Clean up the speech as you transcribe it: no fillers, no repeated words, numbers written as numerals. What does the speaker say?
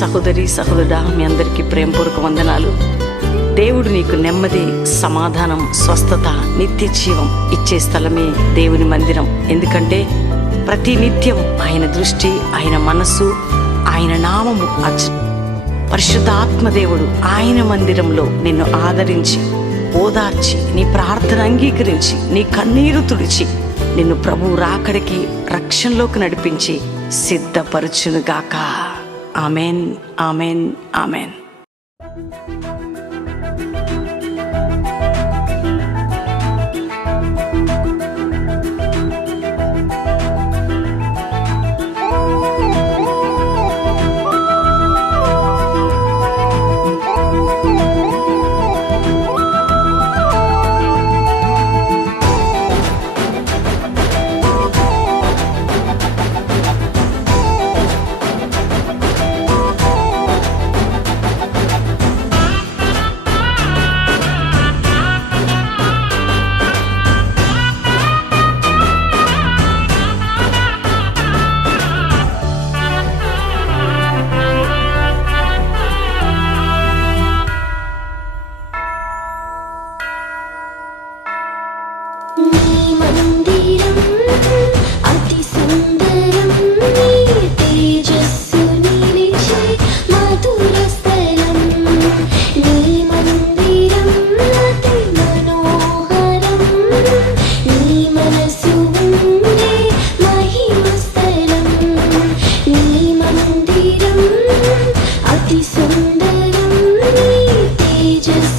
సహోదరి సహోదరుడా, మీ అందరికీ ప్రేమపూర్వక వందనాలు. దేవుడు నీకు నెమ్మది, సమాధానం, స్వస్థత, నిత్య జీవం ఇచ్చే స్థలమే దేవుని మందిరం. ఎందుకంటే ప్రతి నిత్యం ఆయన దృష్టి, ఆయన మనస్సు, ఆయన నామము పరిశుద్ధ ఆత్మదేవుడు ఆయన మందిరంలో నిన్ను ఆదరించి, ఓదార్చి, నీ ప్రార్థన అంగీకరించి, నీ కన్నీరు తుడిచి, నిన్ను ప్రభు రాకడికి, రక్షణలోకి నడిపించి సిద్ధపరచునుగాక. Amen, amen, amen. అతి సుందరం నీ తేజస్సు